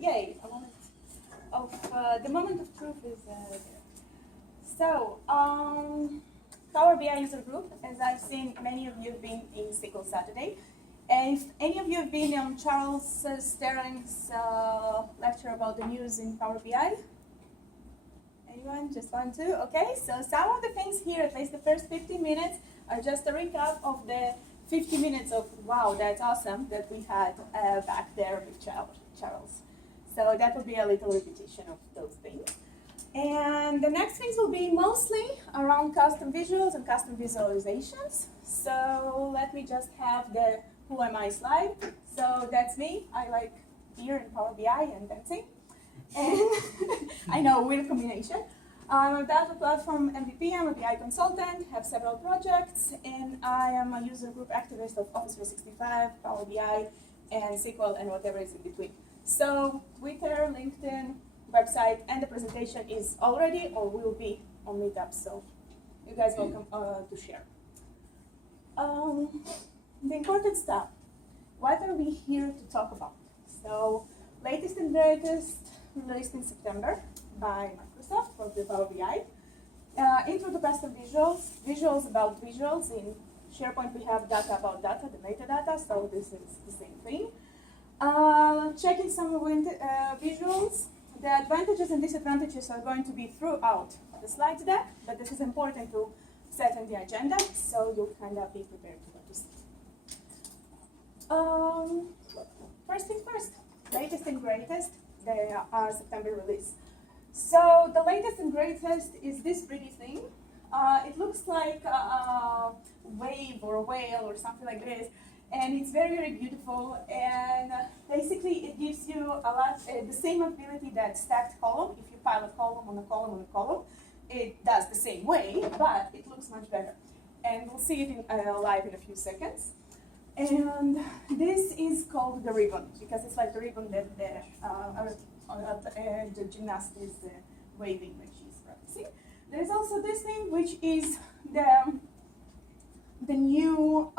Yay, a moment of the moment of truth is there. So, Power BI user group, as I've seen, many of you have been in SQL Saturday. And if any of you have been on Charles Sterling's lecture about the news in Power BI? Anyone? Just one, two? Okay, so some of the things here, at least the first 15 minutes, are just a recap of the 50 minutes of, wow, that's awesome, that we had back there with Charles. So that will be a little repetition of those things. And the next things will be mostly around custom visuals and custom visualizations. So let me just have the who am I slide. So that's me. I like beer and Power BI and dancing. And I know, weird combination. I'm a data platform MVP, I'm a BI consultant, have several projects, and I am a user group activist of Office 365, Power BI, and SQL, and whatever is in between. So Twitter, LinkedIn, website, and the presentation is already or will be on Meetup, so you guys welcome to share. The important stuff. What are we here to talk about? So, latest and greatest released in September by Microsoft for the Power BI. Intro to custom visuals, visuals about visuals. In SharePoint we have data about data, the metadata, so this is the same thing. Checking some visuals. The advantages and disadvantages are going to be throughout the slide deck, but this is important to set in the agenda, so you'll kind of be prepared to what to see. First thing first, latest and greatest, the September release. So the latest and greatest is this pretty thing. It looks like a wave or a whale or something like this. And it's very, very beautiful, and basically it gives you a lot, the same ability that stacked column. If you pile a column on a column on a column, it does the same way, but it looks much better. And we'll see it in, live in a few seconds. And this is called the ribbon, because it's like the ribbon that the gymnast is waving when she's practicing. There's also this thing, which is the new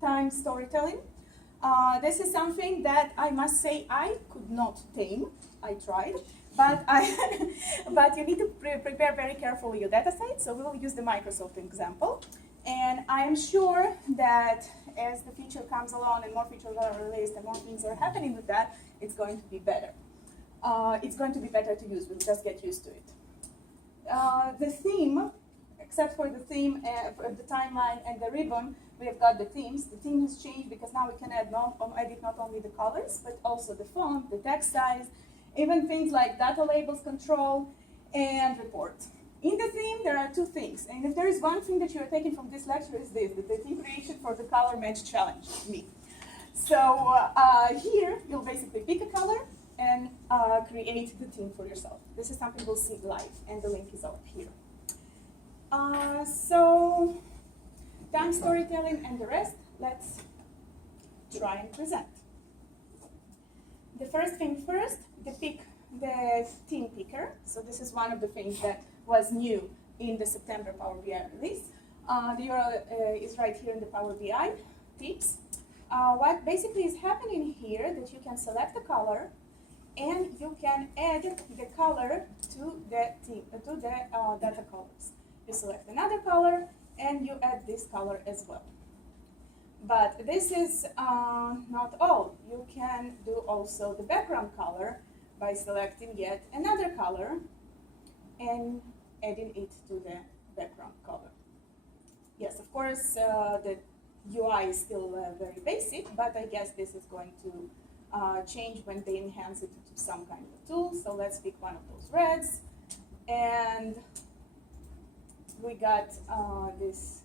time storytelling. This is something that I must say I could not tame. I tried, but but you need to prepare very carefully your data set. So we will use the Microsoft example, and I am sure that as the feature comes along and more features are released and more things are happening with that, it's going to be better. It's going to be better to use. We'll just get used to it. The theme, except for the theme, for the timeline and the ribbon, we have got the themes. The theme has changed because now we can edit not only the colors, but also the font, the text size, even things like data labels control and report. In the theme, there are two things. And if there is one thing that you are taking from this lecture is this, the theme creation for the color match challenge, me. So here, you'll basically pick a color and create the theme for yourself. This is something we'll see live, and the link is up here. So, time storytelling and the rest, let's try and present. The first thing first, the theme picker. So this is one of the things that was new in the September Power BI release. The URL is right here in the Power BI tips. What basically is happening here that you can select a color and you can add the color to the theme, to the data colors. You select another color and you add this color as well. But this is not all. You can do also the background color by selecting yet another color and adding it to the background color. Yes, of course, the UI is still very basic, but I guess this is going to change when they enhance it to some kind of tool. So let's pick one of those reds, and we got this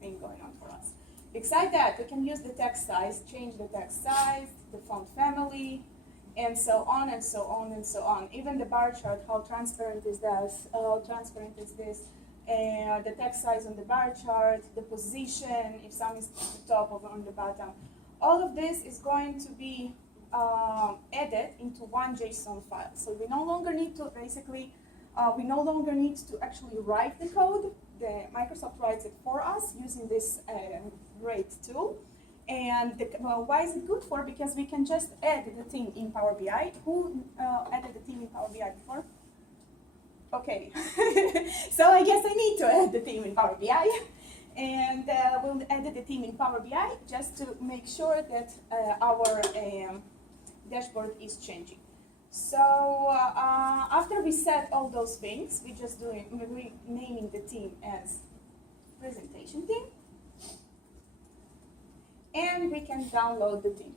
thing going on for us. Beside that, we can use the text size, change the text size, the font family, and so on and so on and so on. Even the bar chart, how transparent is this? How transparent is this? The text size on the bar chart, the position, if some is on the top or on the bottom. All of this is going to be added into one JSON file. So we no longer need to basically, we no longer need to actually write the code. Microsoft writes it for us using this great tool. And well, why is it good for? Because we can just add the theme in Power BI. Who added the theme in Power BI before? Okay, so I guess I need to add the theme in Power BI. And we'll add the theme in Power BI just to make sure that our dashboard is changing. So after we set all those things, we're naming the theme as presentation theme. And we can download the theme.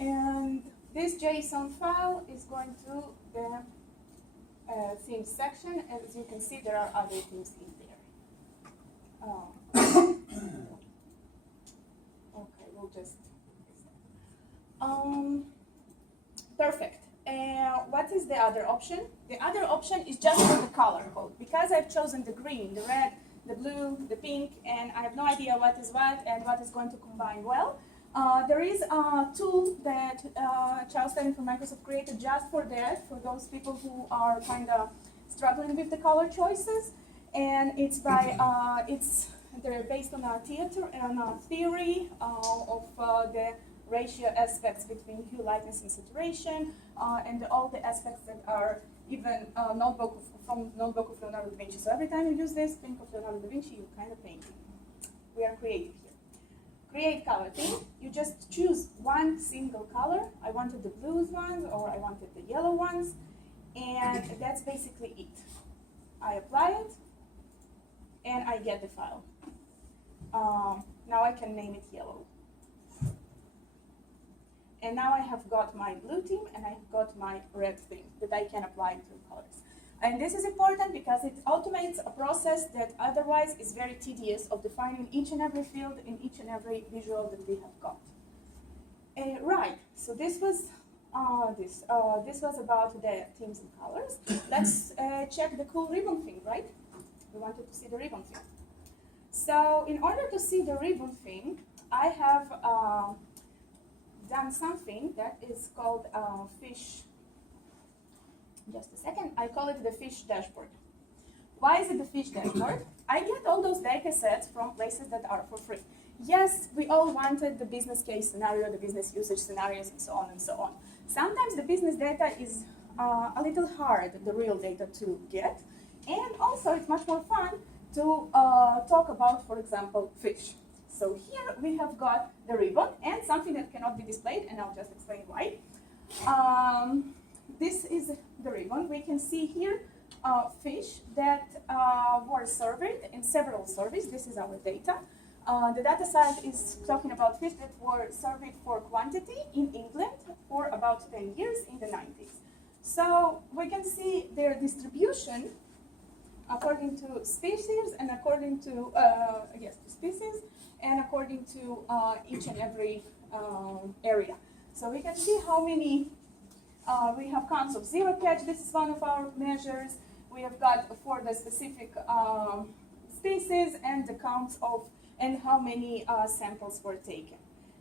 And this JSON file is going to the themes section. As you can see, there are other themes in there. Okay, we'll just. Perfect. What is the other option? The other option is just for the color code. Because I've chosen the green, the red, the blue, the pink, and I have no idea what is what and what is going to combine well. There is a tool that Charles Stanley from Microsoft created just for that, for those people who are kind of struggling with the color choices. And it's they're based on a theory of the ratio aspects between hue, lightness, and saturation, and all the aspects that are even from notebook of Leonardo da Vinci. So every time you use this, think of Leonardo da Vinci, you're kind of painting. We are creative here. Create color theme. You just choose one single color. I wanted the blues ones, or I wanted the yellow ones, and that's basically it. I apply it, and I get the file. Now I can name it yellow. And now I have got my blue theme and I've got my red theme that I can apply to colors. And this is important because it automates a process that otherwise is very tedious of defining each and every field in each and every visual that we have got. Right, so this was about the themes and colors. Let's check the cool ribbon thing, right? We wanted to see the ribbon thing. So in order to see the ribbon thing, I have done something that is called fish. Just a second, I call it the fish dashboard. Why is it the fish dashboard? I get all those data sets from places that are for free. Yes, we all wanted the business case scenario, the business usage scenarios, and so on and so on. Sometimes the business data is a little hard, the real data to get, and also it's much more fun to talk about, for example, fish. So here we have got the ribbon and something that cannot be displayed, and I'll just explain why. This is the ribbon. We can see here fish that were surveyed in several surveys. This is our data. The data set is talking about fish that were surveyed for quantity in England for about 10 years in the 90s. So we can see their distribution according to species and according to, species and according to each and every area. So we can see how many, we have counts of zero catch. This is one of our measures. We have got for the specific species and the counts of, and how many samples were taken.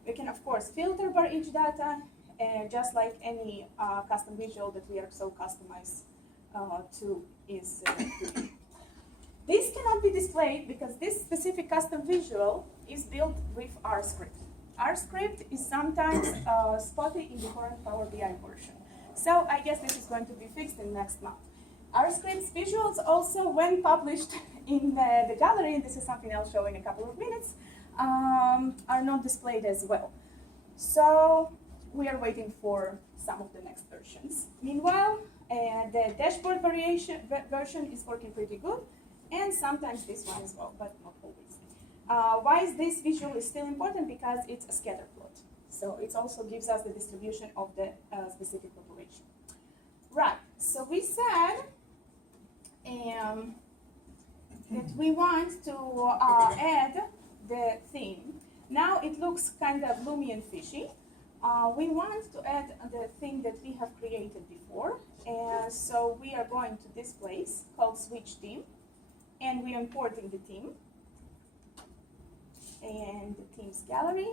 We can, of course, filter by each data, and just like any custom visual that we are so customized to is doing. This cannot be displayed because this specific custom visual is built with R script. R script is sometimes spotty in the current Power BI version. So I guess this is going to be fixed in next month. R script's visuals also, when published in the gallery, and this is something I'll show in a couple of minutes, are not displayed as well. So we are waiting for some of the next versions. Meanwhile, the dashboard version is working pretty good, and sometimes this one as well, but not always. Why is this visual is still important? Because it's a scatter plot. So it also gives us the distribution of the specific population. Right, so we said that we want to add the theme. Now it looks kind of gloomy and fishy. We want to add the thing that we have created before. So we are going to this place called switch theme, and we are importing the theme and the themes gallery.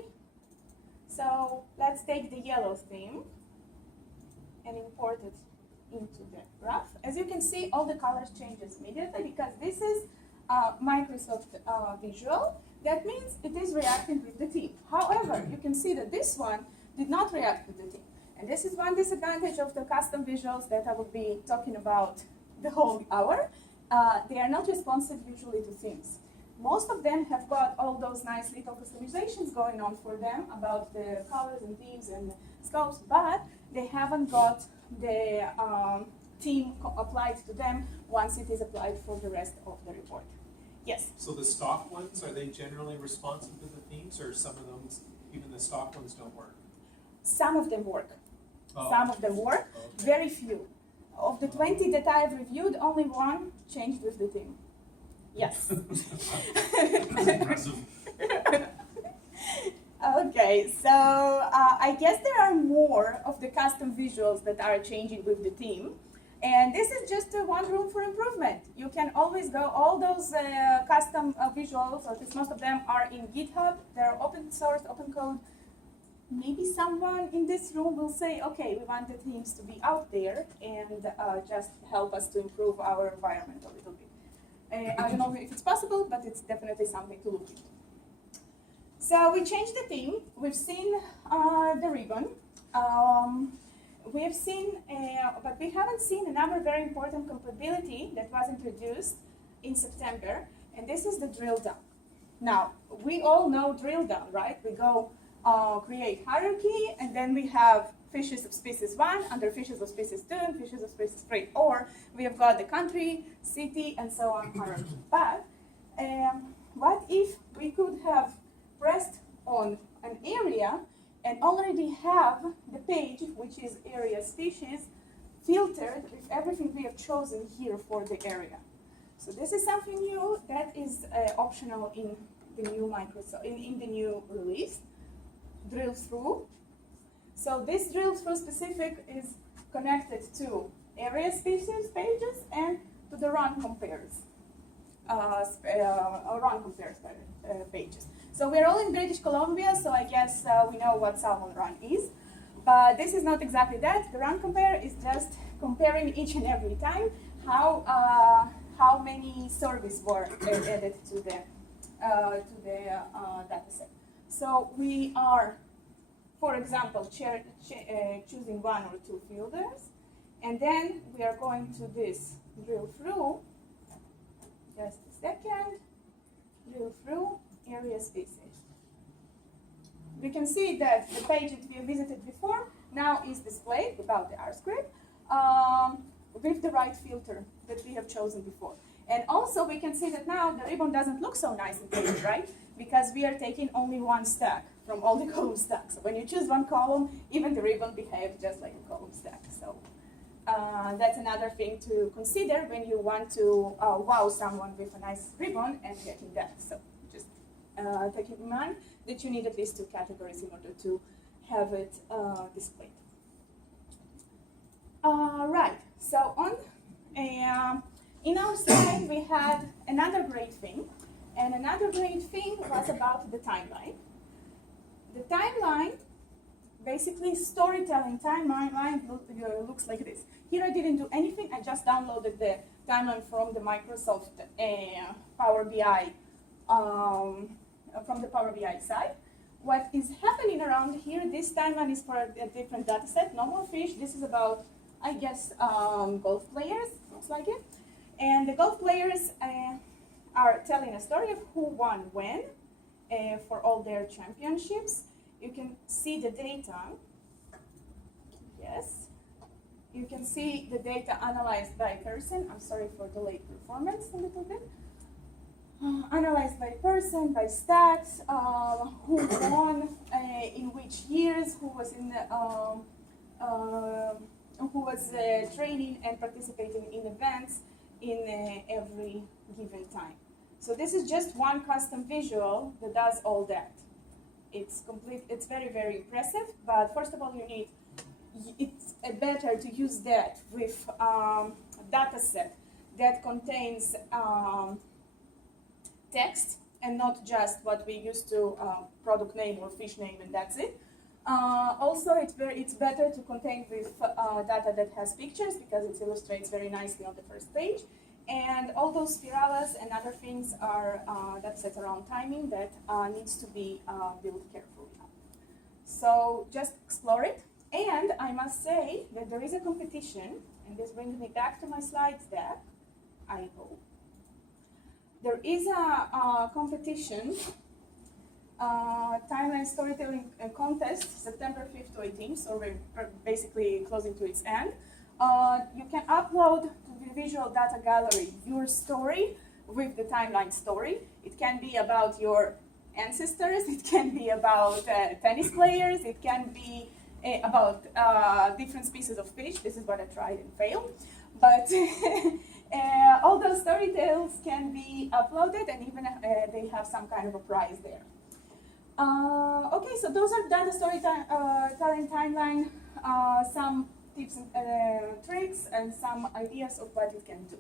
So let's take the yellow theme and import it into the graph. As you can see, all the colors changes immediately because this is Microsoft Visual. that means it is reacting with the theme. However, you can see that this one did not react with the theme. And this is one disadvantage of the custom visuals that I will be talking about the whole hour. They are not responsive usually to themes. Most of them have got all those nice little customizations going on for them about the colors and themes and scopes, but they haven't got the theme applied to them once it is applied for the rest of the report. Yes? So the stock ones, are they generally responsive to the themes, or some of them, even the stock ones, don't work? Some of them work. Oh. Some of them work, Okay. very few. Of the 20 that I have reviewed, only one changed with the theme. Yes. That's impressive. Okay, so I guess there are more of the custom visuals that are changing with the theme. And this is just one room for improvement. You can always go, all those custom visuals, or at least most of them, are in GitHub. They're open source, open code. Maybe someone in this room will say, okay, we want the themes to be out there and just help us to improve our environment a little bit. I don't know if it's possible, but it's definitely something to look into. So we changed the theme. We've seen the ribbon. We have seen, but we haven't seen another very important capability that was introduced in September, and this is the drill down. Now, we all know drill down, right? We go create hierarchy, and then we have fishes of species 1 under fishes of species 2 and fishes of species 3. Or we have got the country, city, and so on hierarchy. But what if we could have pressed on an area and already have the page, which is area species, filtered with everything we have chosen here for the area? So this is something new that is optional in the new Microsoft, in the new release. Drill through. So this drill through specific is connected to area species pages and to the run compares. Pages. So we're all in British Columbia, so I guess we know what salmon run is. But this is not exactly that. The run compare is just comparing each and every time how many service were added to the data set. So we are, for example, choosing 1 or 2 filters, and then we are going to this drill through. Just a second. Drill through area species. We can see that the page that we visited before now is displayed without the R script with the right filter that we have chosen before. And also we can see that now the ribbon doesn't look so nice in page, right? Because we are taking only one stack from all the column stacks. So when you choose one column, even the ribbon behaves just like a column stack. So that's another thing to consider when you want to wow someone with a nice ribbon and getting that. So just take in mind that you need at least 2 categories in order to have it displayed. Right, so on in our slide we had another great thing, and another great thing was about the timeline. The timeline, basically storytelling timeline looks like this. Here I didn't do anything, I just downloaded the timeline from the Microsoft Power BI, from the Power BI site. What is happening around here, this timeline is for a different data set, no more fish. This is about, I guess, golf players, looks like it. And the golf players are telling a story of who won when for all their championships. You can see the data. Yes. You can see the data analyzed by person. I'm sorry for delayed performance a little bit. Analyzed by person, by stats, who won, in which years, who was in training and participating in events in every given time. So this is just one custom visual that does all that. It's complete. It's very, very impressive. But first of all, it's better to use that with a data set that contains text and not just what we used to product name or fish name, and that's it. Also, it's better to contain with data that has pictures because it illustrates very nicely on the first page. And all those spirales and other things are that set around timing that needs to be built carefully. So just explore it. And I must say that there is a competition, and this brings me back to my slides deck, I hope. There is a competition, timeline storytelling contest, September 5th to 18th, so we're basically closing to its end. You can upload to the Visual Data Gallery your story with the timeline story. It can be about your ancestors, it can be about tennis players, it can be about different species of fish. This is what I tried and failed. But all those story tales can be uploaded, and even they have some kind of a prize there. Okay, so those are data storytelling timeline, some tips and tricks, and some ideas of what you can do.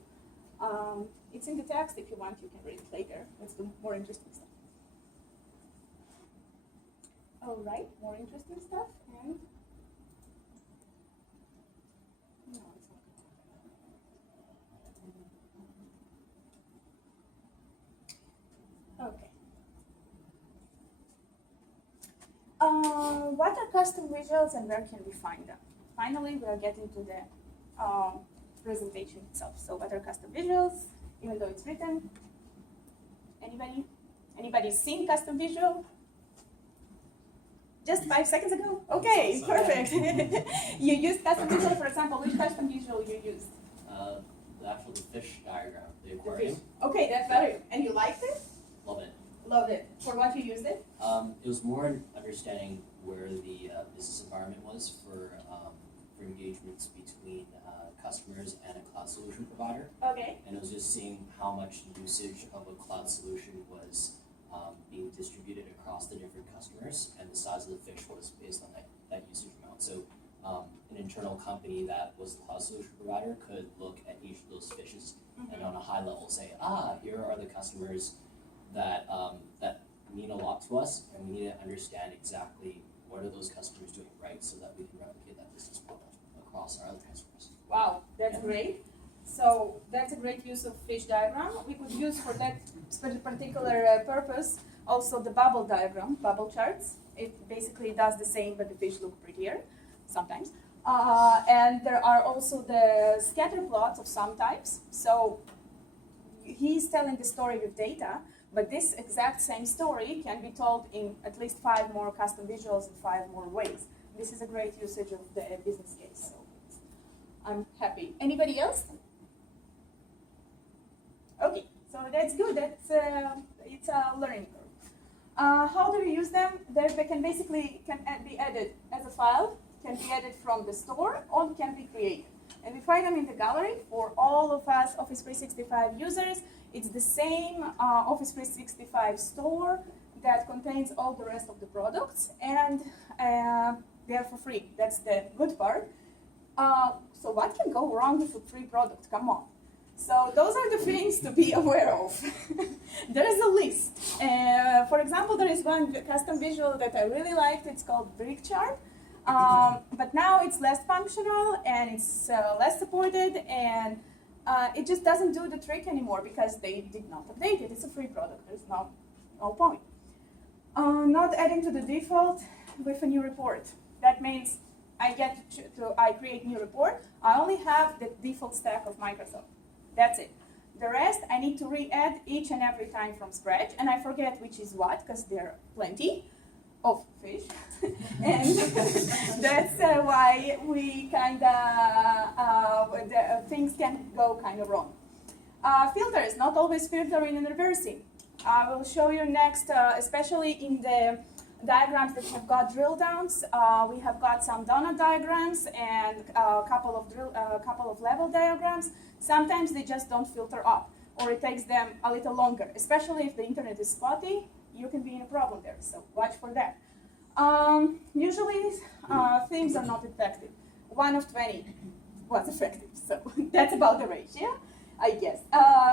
It's in the text. If you want, you can read it later. Let's do more interesting stuff. All right, more interesting stuff. And no, it's not. Okay. What are custom visuals and where can we find them? Finally, we are getting to the presentation itself. So what are custom visuals, even though it's written? Anybody? Anybody seen custom visual? Just 5 seconds ago? Okay, perfect. You used custom visual, for example, which custom visual you used? The actual fish diagram, the aquarium. Okay, that's better. And you liked it? Love it. Loved it. For what you used it? It was more in understanding where the business environment was for engagements between customers and a cloud solution provider. Okay. And it was just seeing how much usage of a cloud solution was being distributed across the different customers, and the size of the fish was based on that usage amount. So an internal company that was the cloud solution provider could look at each of those fishes and on a high level say, here are the customers that that mean a lot to us, and we need to understand exactly what are those customers doing right so that we can replicate that business model across our other customers. Wow, that's great. So that's a great use of fish diagram. We could use for that particular purpose also the bubble diagram, bubble charts. It basically does the same, but the fish look prettier sometimes. And there are also the scatter plots of some types. So he's telling the story with data, but this exact same story can be told in at least 5 more custom visuals in 5 more ways. This is a great usage of the business case. So I'm happy. Anybody else? Okay, so that's good. That's it's a learning curve. How do we use them? They can basically be added as a file, can be added from the store, or can be created. And we find them in the gallery for all of us Office 365 users. It's the same Office 365 store that contains all the rest of the products, and they are for free. That's the good part. So what can go wrong with a free product? Come on. So those are the things to be aware of. There is a list. For example, there is one custom visual that I really liked. It's called Brick Chart. But now it's less functional and it's less supported, and it just doesn't do the trick anymore because they did not update it. It's a free product. There's no point. Not adding to the default with a new report. That means I create new report. I only have the default stack of Microsoft. That's it. The rest I need to re-add each and every time from scratch, and I forget which is what because there are plenty of fish, and that's why we things can go kind of wrong. Filters, not always filtering and reversing. I will show you next, especially in the diagrams that have got drill downs. We have got some donut diagrams and a couple of level diagrams. Sometimes they just don't filter up, or it takes them a little longer, especially if the internet is spotty. You can be in a problem there, so watch for that. Usually, things are not effective. 1 of 20 was effective, so that's about the ratio, I guess.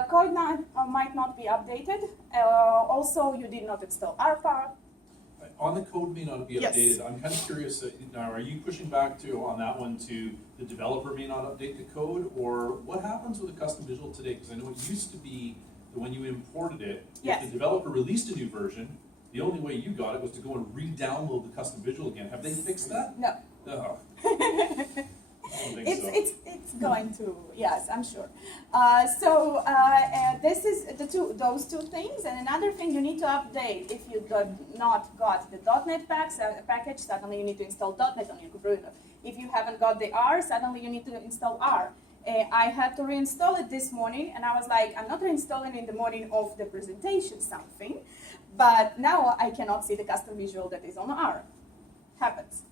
Code might not be updated. Also, you did not install RPA. on the code may not be Yes. updated, I'm kind of curious, now, are you pushing back to, on that one, to the developer may not update the code, or what happens with a custom visual today? Because I know it used to be that when you imported it, Yes. if the developer released a new version, the only way you got it was to go and re-download the custom visual again. Have they fixed that? No. Oh, I don't think so. It's going to, yes, I'm sure. This is those two things, and another thing you need to update if you not got the .NET package, suddenly you need to install .NET on your computer. If you haven't got the R, suddenly you need to install R. I had to reinstall it this morning, and I was like, I'm not reinstalling in the morning of the presentation something, but now I cannot see the custom visual that is on R. Happens.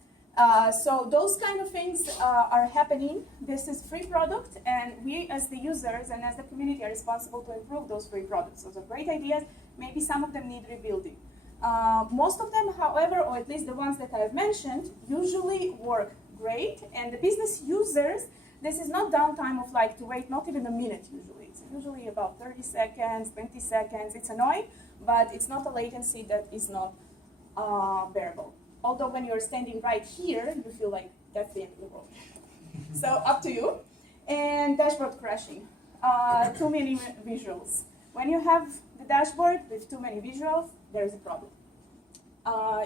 So those kind of things are happening. This is free product, and we as the users and as the community are responsible to improve those free products. Those are great ideas. Maybe some of them need rebuilding. Most of them, however, or at least the ones that I have mentioned, usually work great. And the business users, this is not downtime of like to wait not even a minute usually. It's usually about 30 seconds, 20 seconds. It's annoying, but it's not a latency that is not bearable. Although when you're standing right here, you feel like that's the end of the world. So up to you. And dashboard crashing. Too many visuals. When you have the dashboard with too many visuals, there is a problem.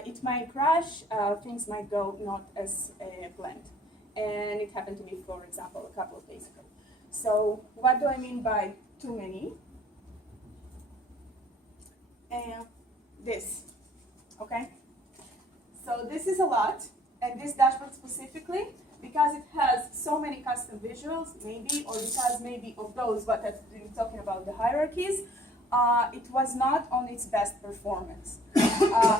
It might crash, things might go not as planned. And it happened to me, for example, a couple of days ago. So what do I mean by too many? This, okay? So this is a lot, and this dashboard specifically, because it has so many custom visuals, maybe, or because maybe of those, what I've been talking about, the hierarchies, it was not on its best performance.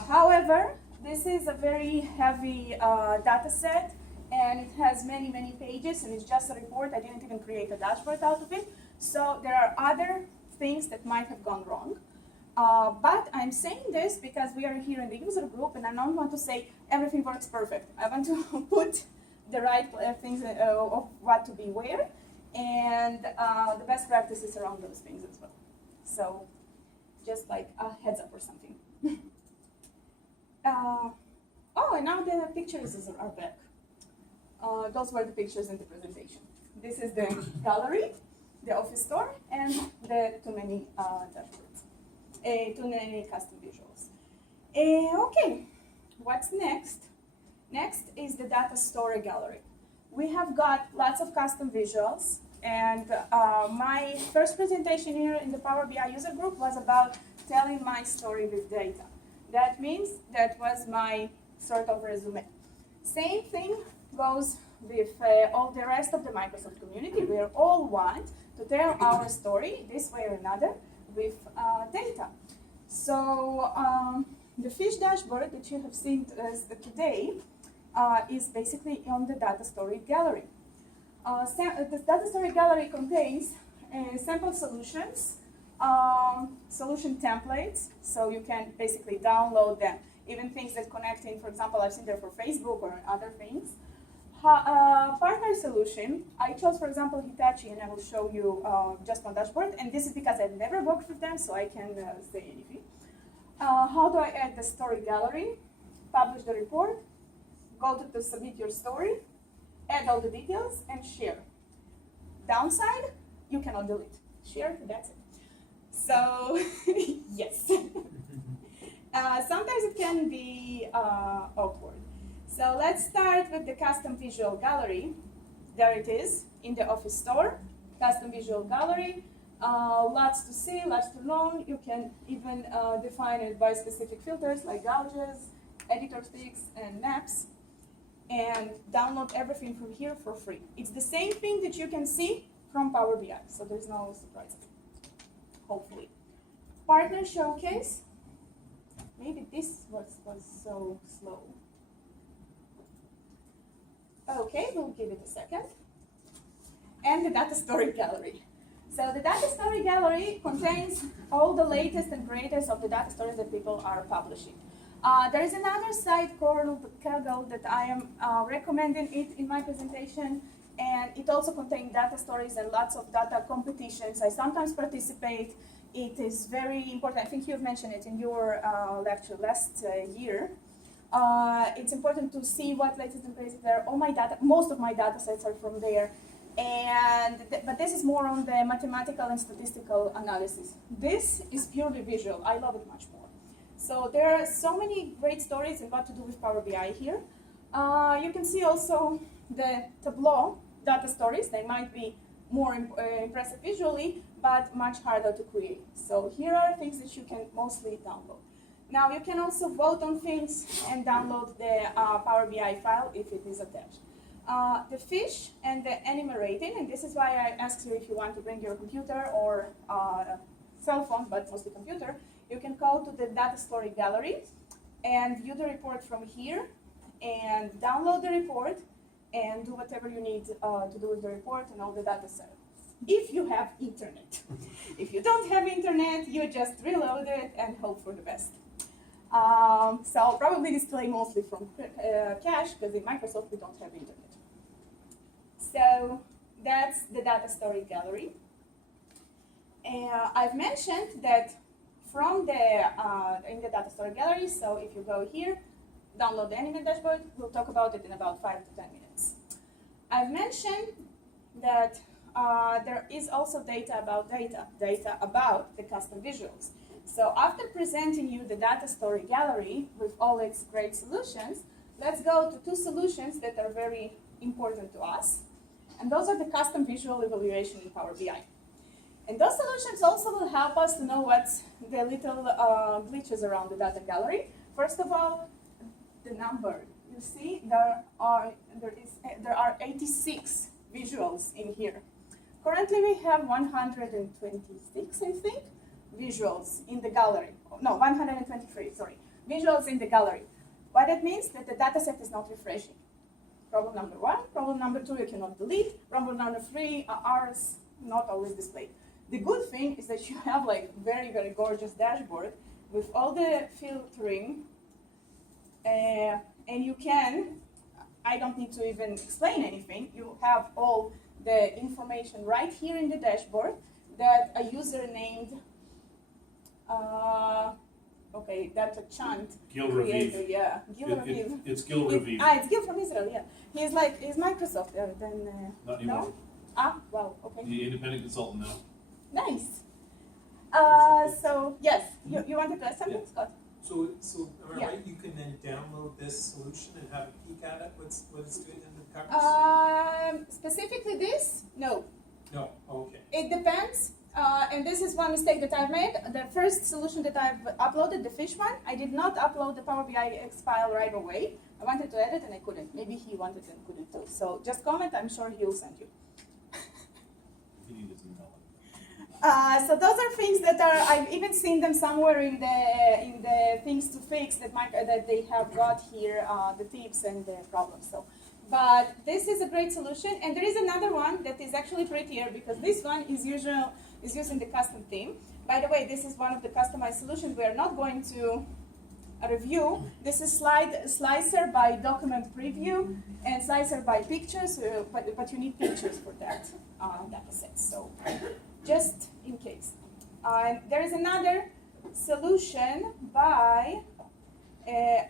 However, this is a very heavy data set, and it has many, many pages, and it's just a report. I didn't even create a dashboard out of it. So there are other things that might have gone wrong. But I'm saying this because we are here in the user group, and I don't want to say everything works perfect. I want to put the right things of what to be where, and the best practices around those things as well. So just like a heads up or something. Oh, and now the pictures are back. Those were the pictures in the presentation. This is the gallery, the office store, and the too many dashboards. Too many custom visuals. Okay, what's next? Next is the data story gallery. We have got lots of custom visuals, and my first presentation here in the Power BI user group was about telling my story with data. That means that was my sort of resume. Same thing goes with all the rest of the Microsoft community. We all want to tell our story this way or another with data. So the fish dashboard that you have seen today is basically on the data story gallery. The data story gallery contains sample solutions, solution templates, so you can basically download them. Even things that connect in, for example, I've seen there for Facebook or other things. Partner solution, I chose, for example, Hitachi, and I will show you just one dashboard. And this is because I've never worked with them, so I can say anything. How do I add the story gallery? Publish the report, go to submit your story, add all the details, and share. Downside, you cannot delete. Share, that's it. So, yes. Sometimes it can be awkward. So let's start with the custom visual gallery. There it is in the Office store, custom visual gallery. Lots to see, lots to learn. You can even define it by specific filters like gouges, editor sticks, and maps. And download everything from here for free. It's the same thing that you can see from Power BI, so there's no surprise, hopefully. Partner showcase. Maybe this was so slow. Okay, we'll give it a second. And the data story gallery. So the data story gallery contains all the latest and greatest of the data stories that people are publishing. There is another site called Kaggle that I am recommending it in my presentation, and it also contains data stories and lots of data competitions. I sometimes participate. It is very important. I think you've mentioned it in your lecture last year. It's important to see what latest and greatest there. All my data, most of my data sets are from there. But this is more on the mathematical and statistical analysis. This is purely visual. I love it much more. So there are so many great stories in what to do with Power BI here. You can see also the Tableau data stories. They might be more impressive visually, but much harder to create. So here are things that you can mostly download. Now you can also vote on things and download the Power BI file if it is attached. The fish and the animal rating, and this is why I asked you if you want to bring your computer or cell phone, but mostly computer. You can go to the data story gallery and view the report from here and download the report and do whatever you need to do with the report and all the data set. If you have internet. If you don't have internet, you just reload it and hope for the best. So I'll probably display mostly from cache because in Microsoft we don't have internet. So that's the data story gallery. I've mentioned that from in the data story gallery, so if you go here, download the animal dashboard, we'll talk about it in about 5 to 10 minutes. I've mentioned that there is also data about the custom visuals. So after presenting you the data story gallery with all its great solutions, let's go to 2 solutions that are very important to us. And those are the custom visual evaluation in Power BI. And those solutions also will help us to know what's the little glitches around the data gallery. First of all, the number. You see, there are 86 visuals in here. Currently, we have 126, I think, visuals in the gallery. No, 123, sorry. Visuals in the gallery. What that means that the data set is not refreshing. Problem number 1. Problem number 2, you cannot delete. Problem number 3, ours not always displayed. The good thing is that you have like very, very gorgeous dashboard with all the filtering, and you can, I don't need to even explain anything, you have all the information right here in the dashboard that a user named, okay, that's a chant. Gil creator, Raviv. yeah, Gil Raviv. It's Gil Raviv. It's Gil from Israel, yeah. He's Microsoft, then, Not anymore. no? Ah, well, okay. The independent consultant now. Nice. So, yes, you wanted to ask something, Yeah. Scott? So am I Yeah. right, you can then download this solution and have a peek at it, what it's doing in the covers? Specifically this? No. No, okay. It depends. And this is one mistake that I've made. The first solution that I've uploaded, the fish one, I did not upload the Power BI X file right away. I wanted to edit and I couldn't. Maybe he wanted and couldn't too. So just comment, I'm sure he'll send you. If you need to know. So those are things that are, I've even seen them somewhere in the things to fix that they have got here, the tips and the problems. So, but this is a great solution, and there is another one that is actually prettier because this one is using the custom theme. By the way, this is one of the customized solutions we are not going to review. This is slicer by document preview and slicer by pictures, but you need pictures for that data set. So just in case. There is another solution by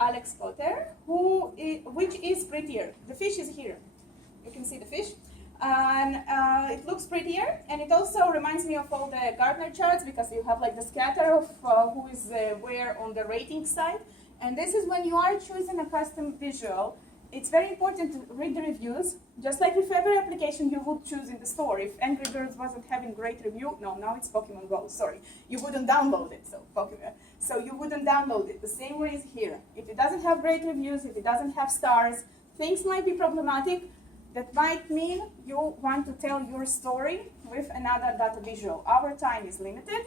Alex Potter, which is prettier. The fish is here. You can see the fish. And it looks prettier, and it also reminds me of all the Gartner charts because you have like the scatter of who is where on the rating side. And this is when you are choosing a custom visual, it's very important to read the reviews. Just like with every application you would choose in the store. If Angry Birds wasn't having great review, no, now it's Pokemon Go, sorry. You wouldn't download it, so you wouldn't download it. The same way is here. If it doesn't have great reviews, if it doesn't have stars, things might be problematic. That might mean you want to tell your story with another data visual. Our time is limited.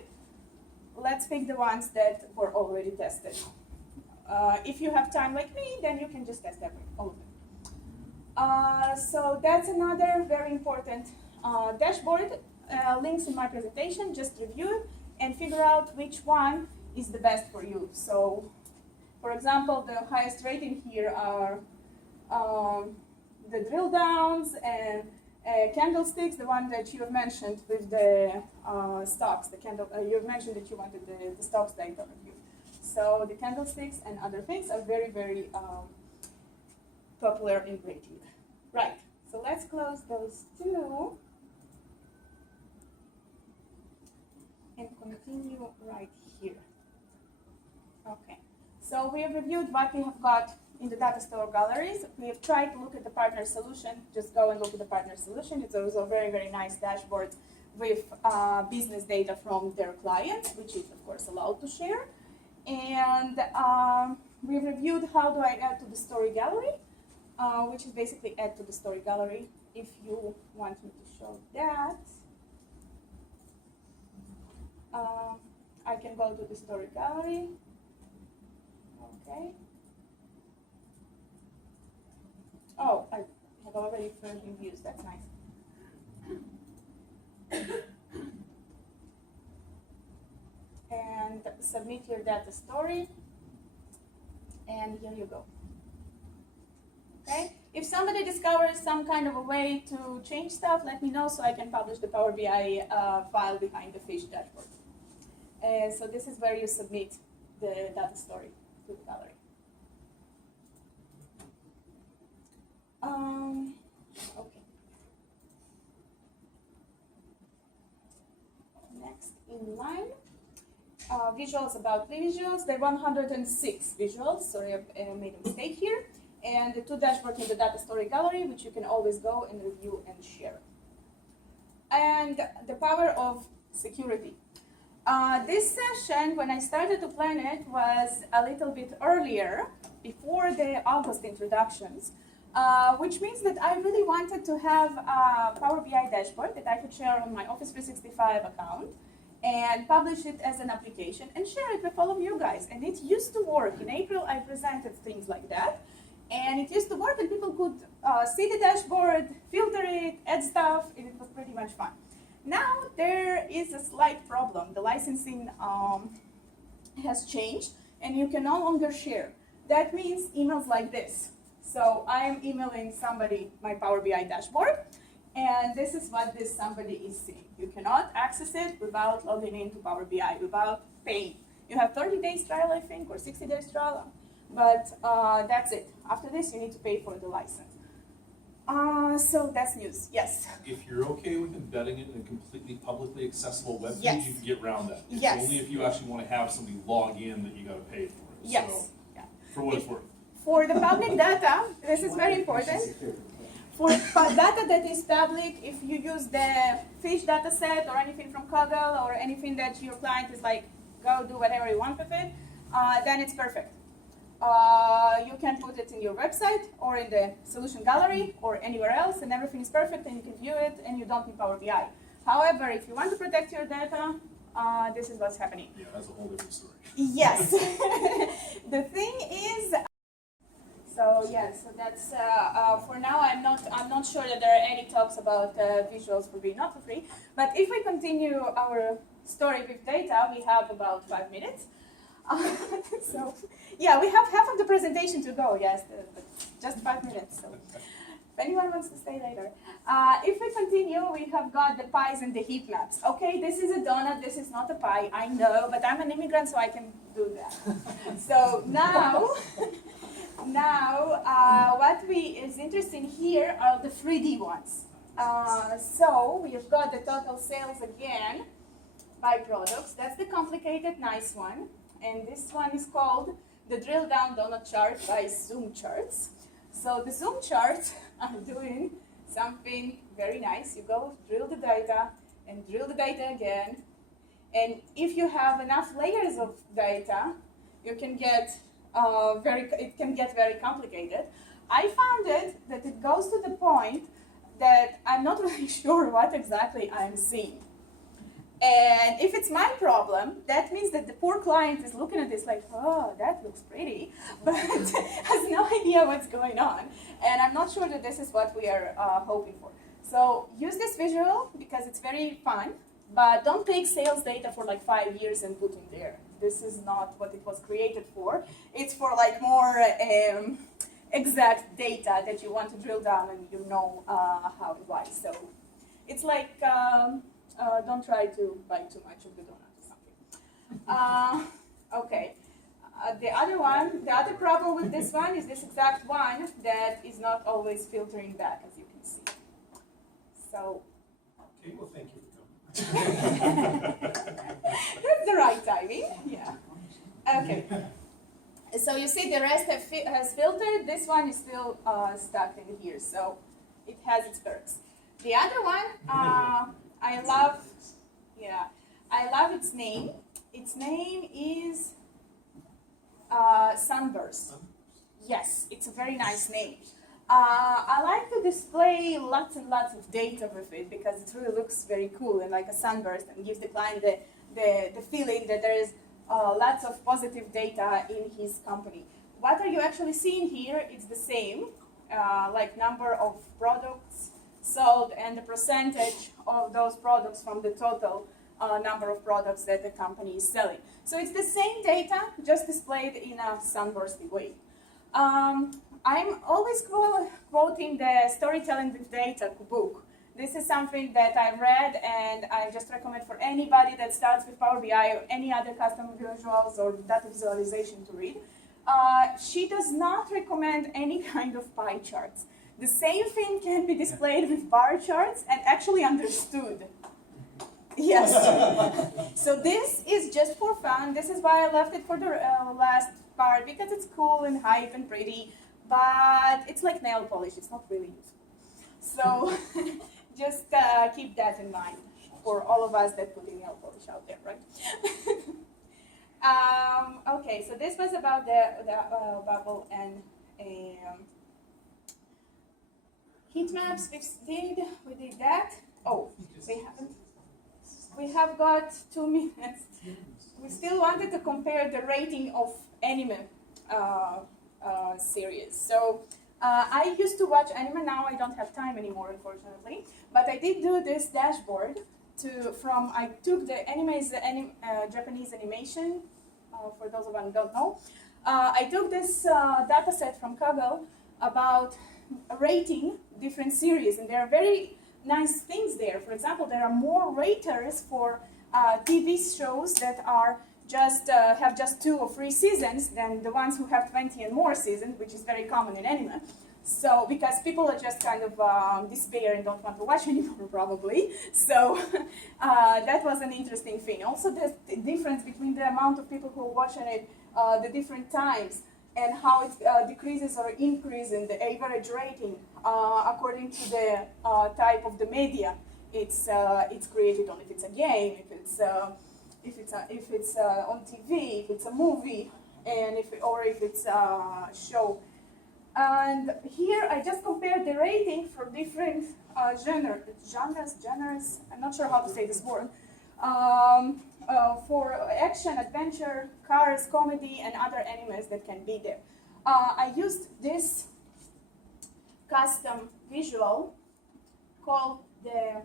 Let's pick the ones that were already tested. If you have time like me, then you can just test all of them. So that's another very important dashboard. Links in my presentation, just review it and figure out which one is the best for you. So, for example, the highest rating here are the drill downs and candlesticks, the one that you have mentioned with the stocks, you've mentioned that you wanted the stocks data review. So the candlesticks and other things are very, very popular in grading. Right, so let's close those two and continue right here. Okay, so we have reviewed what we have got in the data store galleries. We have tried to look at the partner solution. Just go and look at the partner solution. It's also a very, very nice dashboard with business data from their clients, which is of course allowed to share. And we reviewed how do I add to the story gallery, which is basically add to the story gallery. If you want me to show that, I can go to the story gallery. Okay. Oh, I have already turned in views. That's nice. And submit your data story. And here you go. Okay. If somebody discovers some kind of a way to change stuff, let me know so I can publish the Power BI file behind the fish dashboard. So this is where you submit the data story to the gallery. Okay. Next in line, visuals about visuals. There are 106 visuals. Sorry, I made a mistake here. And the two dashboards in the data story gallery, which you can always go and review and share. And the power of security. This session, when I started to plan it, was a little bit earlier, before the August introductions, which means that I really wanted to have a Power BI dashboard that I could share on my Office 365 account and publish it as an application and share it with all of you guys. And it used to work. In April, I presented things like that. And it used to work, and people could see the dashboard, filter it, add stuff, and it was pretty much fun. Now there is a slight problem. The licensing has changed, and you can no longer share. That means emails like this. So I am emailing somebody my Power BI dashboard, and this is what this somebody is seeing. You cannot access it without logging into Power BI, without paying. You have 30 days trial, I think, or 60 days trial, but that's it. After this, you need to pay for the license. So that's news, yes. If you're okay with embedding it in a completely publicly accessible web page, Yes. you can get around that. It's Yes. only if you actually want to have somebody log in that you got to pay for it. Yes. So, Yeah. for what it's worth. For the public data, this is very important. For data that is public, if you use the fish data set or anything from Kaggle or anything that your client is like, go do whatever you want with it, then it's perfect. You can put it in your website or in the solution gallery or anywhere else, and everything is perfect, and you can view it, and you don't need Power BI. However, if you want to protect your data, this is what's happening. Yeah, that's a whole different story. Yes. The thing is, so yes, so that's for now. I'm not sure that there are any talks about visuals for free, not for free. But if we continue our story with data, we have about 5 minutes. So yeah, we have half of the presentation to go. Yes, but just 5 minutes. So if anyone wants to stay later, if we continue, we have got the pies and the heat maps. Okay, this is a donut. This is not a pie. I know, but I'm an immigrant, so I can do that. So now. What is interesting here are the 3D ones. So we have got the total sales again by products. That's the complicated, nice one. And this one is called the drill down donut chart by Zoom Charts. So the Zoom charts are doing something very nice. You go drill the data and drill the data again. And if you have enough layers of data, you can get it can get very complicated. I found that it goes to the point that I'm not really sure what exactly I'm seeing. And if it's my problem, that means that the poor client is looking at this like, oh, that looks pretty, but has no idea what's going on. And I'm not sure that this is what we are hoping for. So use this visual because it's very fun, but don't take sales data for like 5 years and put in there. This is not what it was created for. It's for like more exact data that you want to drill down and you know how and why. So it's like, don't try to buy too much of the donut or something. Okay. The other one, the other problem with this one is this exact one that is not always filtering back, as you can see. So Okay, well, thank you for coming. that's the right timing, yeah. Okay. So you see the rest has filtered, this one is still stuck in here, so it has its perks. The other one, I love its name. Its name is Sunburst. Yes, it's a very nice name. I like to display lots and lots of data with it because it really looks very cool and like a sunburst and gives the client the feeling that there is lots of positive data in his company. What are you actually seeing here? It's the same, like number of products sold and the percentage of those products from the total number of products that the company is selling. So it's the same data, just displayed in a sunbursty way. I'm always quoting the Storytelling with Data book. This is something that I read and I just recommend for anybody that starts with Power BI or any other custom visuals or data visualization to read. She does not recommend any kind of pie charts. The same thing can be displayed with bar charts and actually understood. Yes. So this is just for fun. This is why I left it for the last part because it's cool and hype and pretty, but it's like nail polish. It's not really useful. So just keep that in mind for all of us that put in nail polish out there, right? Okay, so this was about the bubble and heat maps. We did that. Oh, we haven't. We have got 2 minutes. We still wanted to compare the rating of anime series. So I used to watch anime. Now I don't have time anymore, unfortunately. But I did do this dashboard I took the Japanese animation. For those of you who don't know, I took this data set from Kaggle about rating different series, and there are very nice things there. For example, there are more raters for TV shows that are have just 2 or 3 seasons than the ones who have 20 and more seasons, which is very common in anime. So, because people are just kind of despair and don't want to watch anymore, probably. So, that was an interesting thing. Also, the difference between the amount of people who are watching it, the different times, and how it decreases or increases in the average rating according to the type of the media it's created on. If it's a game, if it's on TV, if it's a movie, and if it's a show. And here I just compared the rating for different genres. I'm not sure how to say this word. For action, adventure, cars, comedy, and other animes that can be there. I used this custom visual called the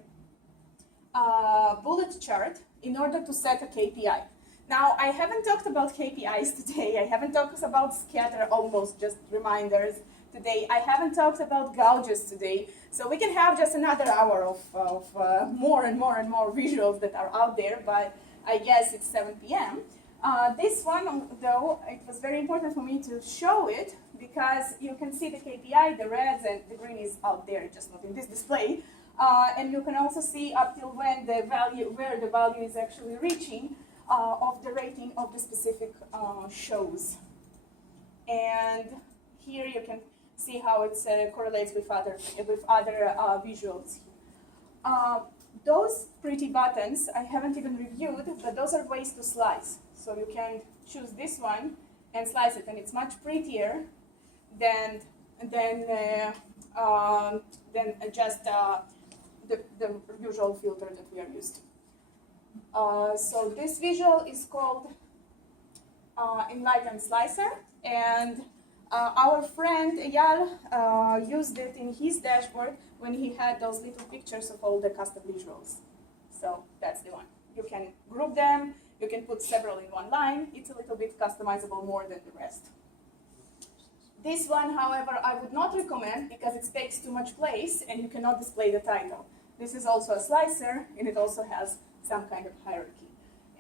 bullet chart in order to set a KPI. Now, I haven't talked about KPIs today. I haven't talked about scatter, almost just reminders today. I haven't talked about gouges today. So we can have just another hour of more and more and more visuals that are out there, but I guess it's 7 p.m. This one, though, it was very important for me to show it because you can see the KPI, the reds and the green is out there, just not in this display. And you can also see up till when the value, where the value is actually reaching of the rating of the specific shows. And here you can see how it correlates with other visuals. Those pretty buttons I haven't even reviewed, but those are ways to slice. So you can choose this one and slice it, and it's much prettier than just the usual filter that we are used to. So this visual is called Enlightened Slicer, and our friend Eyal used it in his dashboard when he had those little pictures of all the custom visuals. So that's the one. You can group them, you can put several in one line. It's a little bit customizable more than the rest. This one, however, I would not recommend because it takes too much place and you cannot display the title. This is also a slicer, and it also has some kind of hierarchy.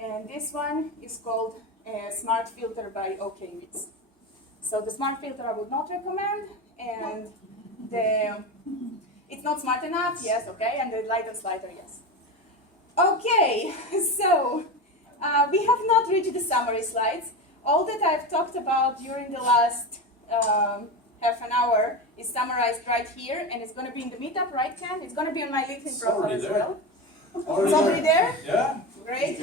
And this one is called smart filter by OKMix. So the smart filter I would not recommend, and it's not smart enough, yes, okay, and the lighter slider, yes. Okay, so we have not reached the summary slides. All that I've talked about during the last half an hour is summarized right here, and it's going to be in the meetup, right, Ken? It's going to be on my LinkedIn It's profile already as there. well. Already It's already there? Yeah? Great.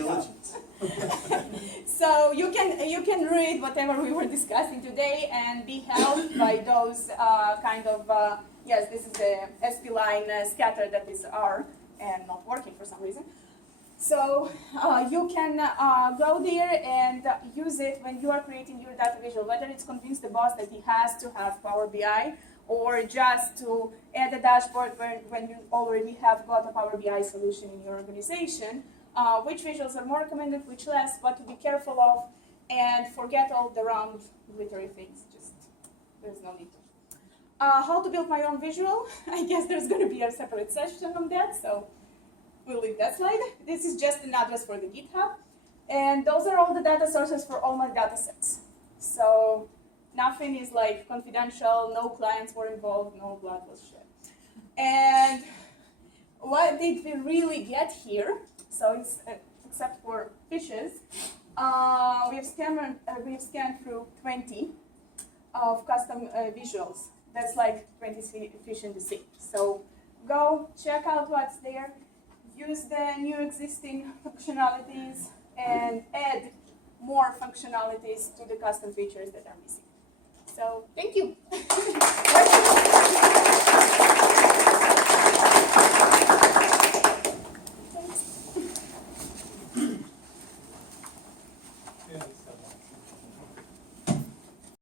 So you can read whatever we were discussing today and be helped by those yes, this is the SP line scatter that is R and not working for some reason. So you can go there and use it when you are creating your data visual, whether it's convince the boss that he has to have Power BI or just to add a dashboard when you already have got a Power BI solution in your organization. Which visuals are more recommended, which less, what to be careful of, and forget all the round glittery things. Just, there's no need to. How to build my own visual? I guess there's going to be a separate session on that, so we'll leave that slide. This is just an address for the GitHub. And those are all the data sources for all my data sets. So nothing is like confidential, no clients were involved, no blood was shed. And what did we really get here? So it's, except for fishes, we have scanned through 20 of custom visuals. That's like 20 fish in the sea. So go check out what's there, use the new existing functionalities, and add more functionalities to the custom features that are missing. So thank you.